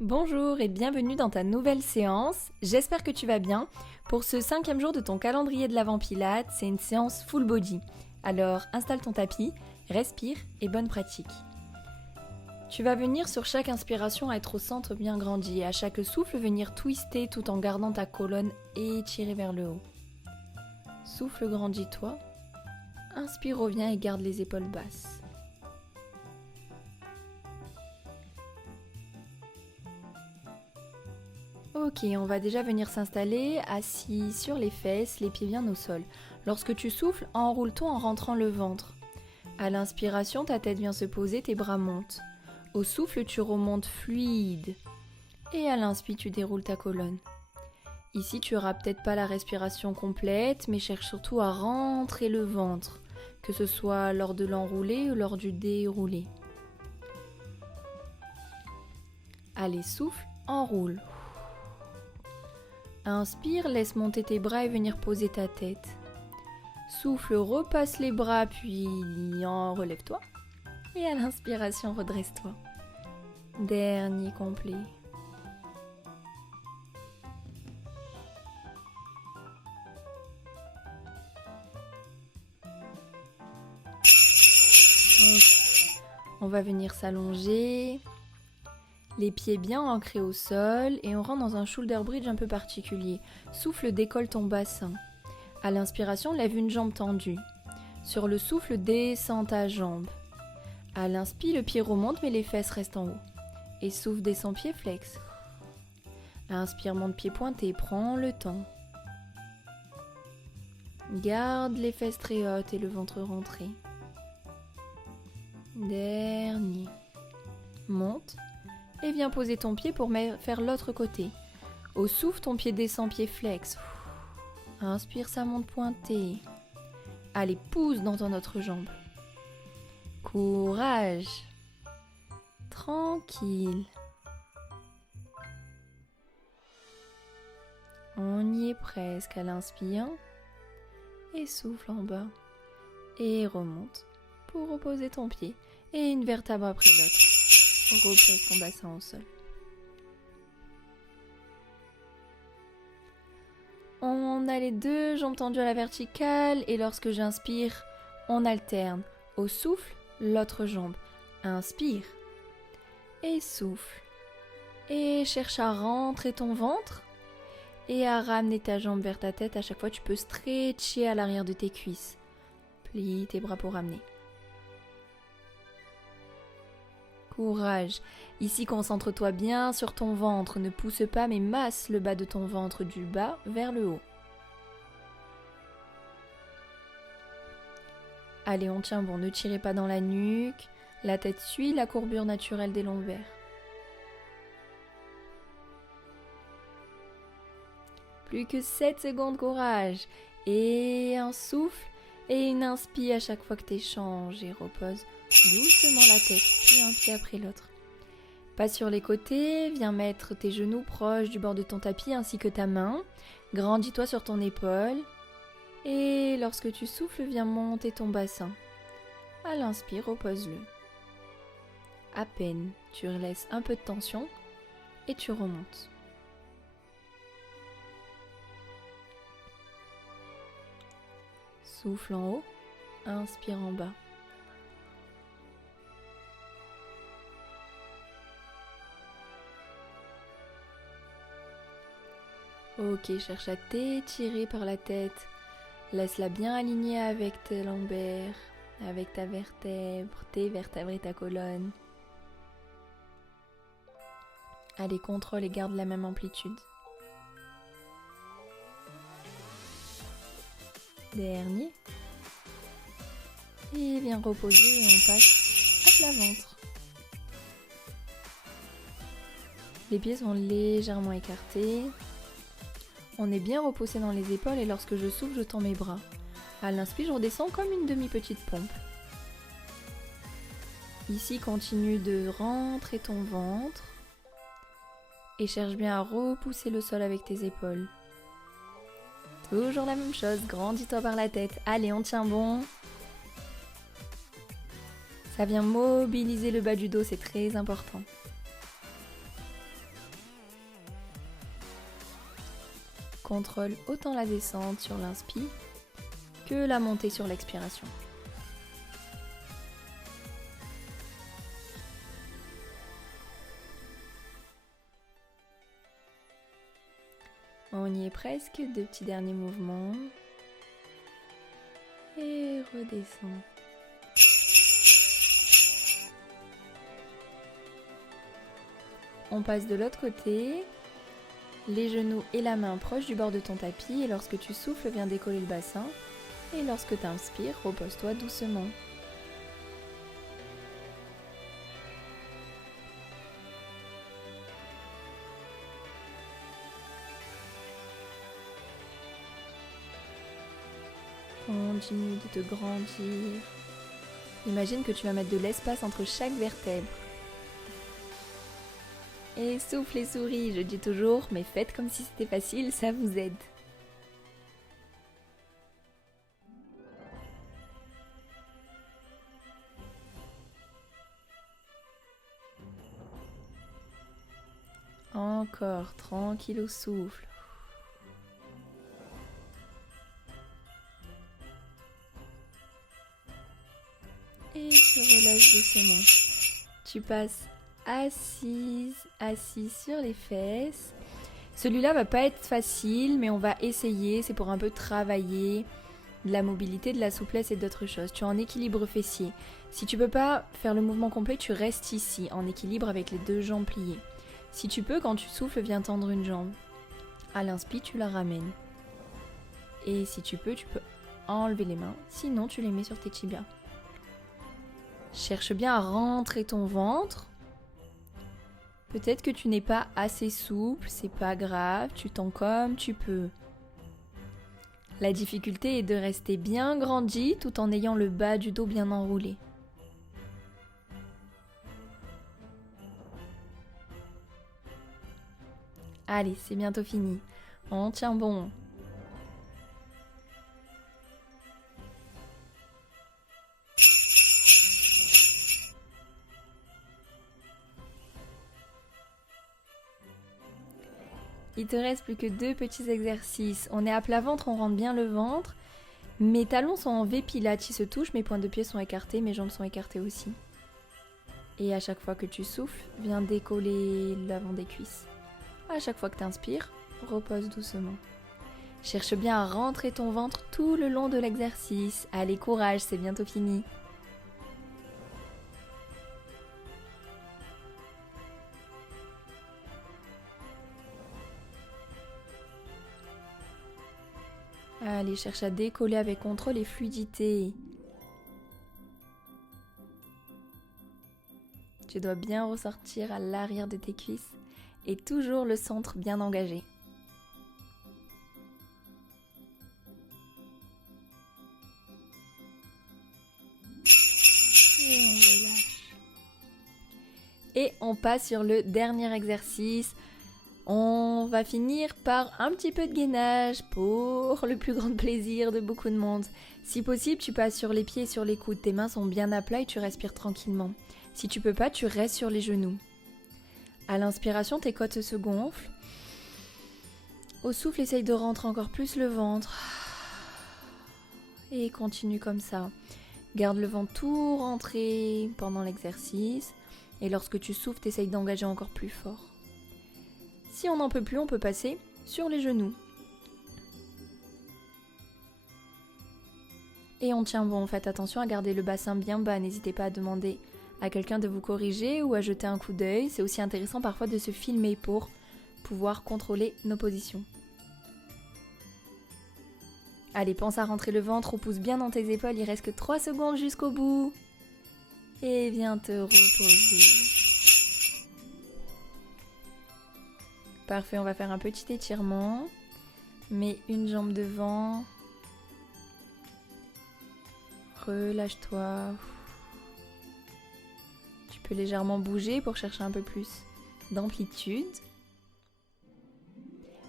Bonjour et bienvenue dans ta nouvelle séance. J'espère que tu vas bien. Pour ce 5e jour de ton calendrier de l'Avent Pilates, c'est une séance full body. Alors installe ton tapis, respire et bonne pratique. Tu vas venir sur chaque inspiration être au centre bien grandi et à chaque souffle venir twister tout en gardant ta colonne étirée vers le haut. Souffle, grandis-toi. Inspire, reviens et garde les épaules basses. Ok, on va déjà venir s'installer, assis sur les fesses, les pieds bien au sol. Lorsque tu souffles, enroule-toi en rentrant le ventre. À l'inspiration, ta tête vient se poser, tes bras montent. Au souffle, tu remontes fluide. Et à l'inspire, tu déroules ta colonne. Ici, tu n'auras peut-être pas la respiration complète, mais cherche surtout à rentrer le ventre, que ce soit lors de l'enroulé ou lors du déroulé. Allez, souffle, enroule. Inspire, laisse monter tes bras et venir poser ta tête. Souffle, repasse les bras, puis relève-toi. Et à l'inspiration, redresse-toi. Dernier complet. On va venir s'allonger. Les pieds bien ancrés au sol et on rentre dans un shoulder bridge un peu particulier. Souffle, décolle ton bassin. À l'inspiration, lève une jambe tendue. Sur le souffle, descends ta jambe. À l'inspire, le pied remonte mais les fesses restent en haut. Et souffle, descend pied flex. Inspire, monte pied pointé, prends le temps. Garde les fesses très hautes et le ventre rentré. Dernier. Monte. Et viens poser ton pied pour faire l'autre côté. Au souffle, ton pied descend, pied flex. Inspire, ça monte pointé. Allez, pousse dans ton autre jambe. Courage. Tranquille. On y est presque. À l'inspire. Et souffle en bas. Et remonte pour reposer ton pied. Et une vertèbre après l'autre. Repose ton bassin au sol. On a les deux jambes tendues à la verticale et lorsque j'inspire, on alterne. Au souffle, l'autre jambe. Inspire et souffle. Et cherche à rentrer ton ventre et à ramener ta jambe vers ta tête. À chaque fois, tu peux stretcher à l'arrière de tes cuisses. Plie tes bras pour ramener. Courage. Ici, concentre-toi bien sur ton ventre. Ne pousse pas, mais masse le bas de ton ventre du bas vers le haut. Allez, on tient bon. Ne tirez pas dans la nuque. La tête suit la courbure naturelle des lombaires. Plus que 7 secondes, courage. Et un souffle et une inspire à chaque fois que tu échanges. Et repose doucement la tête, puis un pied après l'autre. Pas sur les côtés, viens mettre tes genoux proches du bord de ton tapis ainsi que ta main. Grandis-toi sur ton épaule. Et lorsque tu souffles, viens monter ton bassin. À l'inspire, repose-le. À peine, tu laisses un peu de tension et tu remontes. Souffle en haut, inspire en bas. Ok, cherche à t'étirer par la tête. Laisse-la bien alignée avec tes lombaires, avec ta vertèbre, tes vertèbres et ta colonne. Allez, contrôle et garde la même amplitude. Dernier. Et viens reposer et on passe à plat ventre. Les pieds sont légèrement écartés. On est bien repoussé dans les épaules et lorsque je souffle, je tends mes bras. À l'inspire, je redescends comme une demi-petite pompe. Ici, continue de rentrer ton ventre et cherche bien à repousser le sol avec tes épaules. Toujours la même chose, grandis-toi par la tête. Allez, on tient bon. Ça vient mobiliser le bas du dos, c'est très important. Contrôle autant la descente sur l'inspire que la montée sur l'expiration. On y est presque, 2 petits derniers mouvements. Et redescend. On passe de l'autre côté. Les genoux et la main proches du bord de ton tapis et lorsque tu souffles, viens décoller le bassin. Et lorsque tu inspires, repose-toi doucement. Continue de te grandir. Imagine que tu vas mettre de l'espace entre chaque vertèbre. Et souffle et souris, je dis toujours, mais faites comme si c'était facile, ça vous aide. Encore, tranquille au souffle. Et tu relâches doucement. Tu passes assis sur les fesses. Celui-là va pas être facile, mais on va essayer. C'est pour un peu travailler de la mobilité, de la souplesse et d'autres choses. Tu es en équilibre fessier. Si tu peux pas faire le mouvement complet, tu restes ici, en équilibre avec les 2 jambes pliées. Si tu peux, quand tu souffles, viens tendre une jambe. À l'inspire, tu la ramènes. Et si tu peux enlever les mains. Sinon, tu les mets sur tes tibias. Cherche bien à rentrer ton ventre. Peut-être que tu n'es pas assez souple, c'est pas grave, tu tends comme tu peux. La difficulté est de rester bien grandi tout en ayant le bas du dos bien enroulé. Allez, c'est bientôt fini. On tient bon. Il te reste plus que 2 petits exercices. On est à plat ventre, on rentre bien le ventre. Mes talons sont en V-pilates, ils se touchent, mes pointes de pied sont écartées, mes jambes sont écartées aussi. Et à chaque fois que tu souffles, viens décoller l'avant des cuisses. À chaque fois que tu inspires, repose doucement. Cherche bien à rentrer ton ventre tout le long de l'exercice. Allez, courage, c'est bientôt fini. Allez, cherche à décoller avec contrôle et fluidité. Tu dois bien ressortir à l'arrière de tes cuisses et toujours le centre bien engagé. Et on relâche. Et on passe sur le dernier exercice. On va finir par un petit peu de gainage pour le plus grand plaisir de beaucoup de monde. Si possible, tu passes sur les pieds et sur les coudes. Tes mains sont bien à plat et tu respires tranquillement. Si tu peux pas, tu restes sur les genoux. À l'inspiration, tes côtes se gonflent. Au souffle, essaye de rentrer encore plus le ventre. Et continue comme ça. Garde le ventre tout rentré pendant l'exercice. Et lorsque tu souffles, essaye d'engager encore plus fort. Si on n'en peut plus, on peut passer sur les genoux. Et on tient bon, faites attention à garder le bassin bien bas. N'hésitez pas à demander à quelqu'un de vous corriger ou à jeter un coup d'œil. C'est aussi intéressant parfois de se filmer pour pouvoir contrôler nos positions. Allez, pense à rentrer le ventre, repousse bien dans tes épaules, il reste que 3 secondes jusqu'au bout. Et viens te reposer. Parfait, on va faire un petit étirement. Mets une jambe devant. Relâche-toi. Tu peux légèrement bouger pour chercher un peu plus d'amplitude.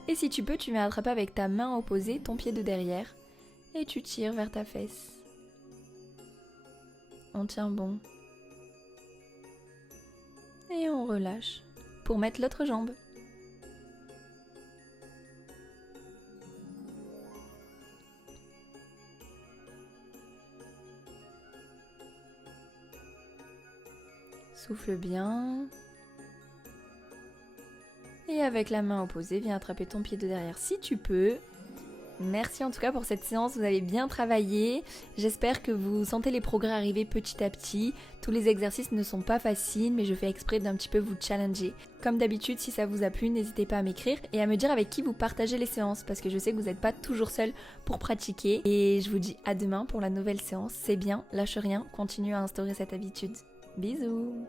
Et si tu peux, tu viens attraper avec ta main opposée ton pied de derrière et tu tires vers ta fesse. On tient bon. Et on relâche pour mettre l'autre jambe. Souffle bien. Et avec la main opposée, viens attraper ton pied de derrière si tu peux. Merci en tout cas pour cette séance, vous avez bien travaillé. J'espère que vous sentez les progrès arriver petit à petit. Tous les exercices ne sont pas faciles, mais je fais exprès d'un petit peu vous challenger. Comme d'habitude, si ça vous a plu, n'hésitez pas à m'écrire et à me dire avec qui vous partagez les séances, parce que je sais que vous n'êtes pas toujours seul pour pratiquer. Et je vous dis à demain pour la nouvelle séance. C'est bien, lâche rien, continue à instaurer cette habitude. Bisous!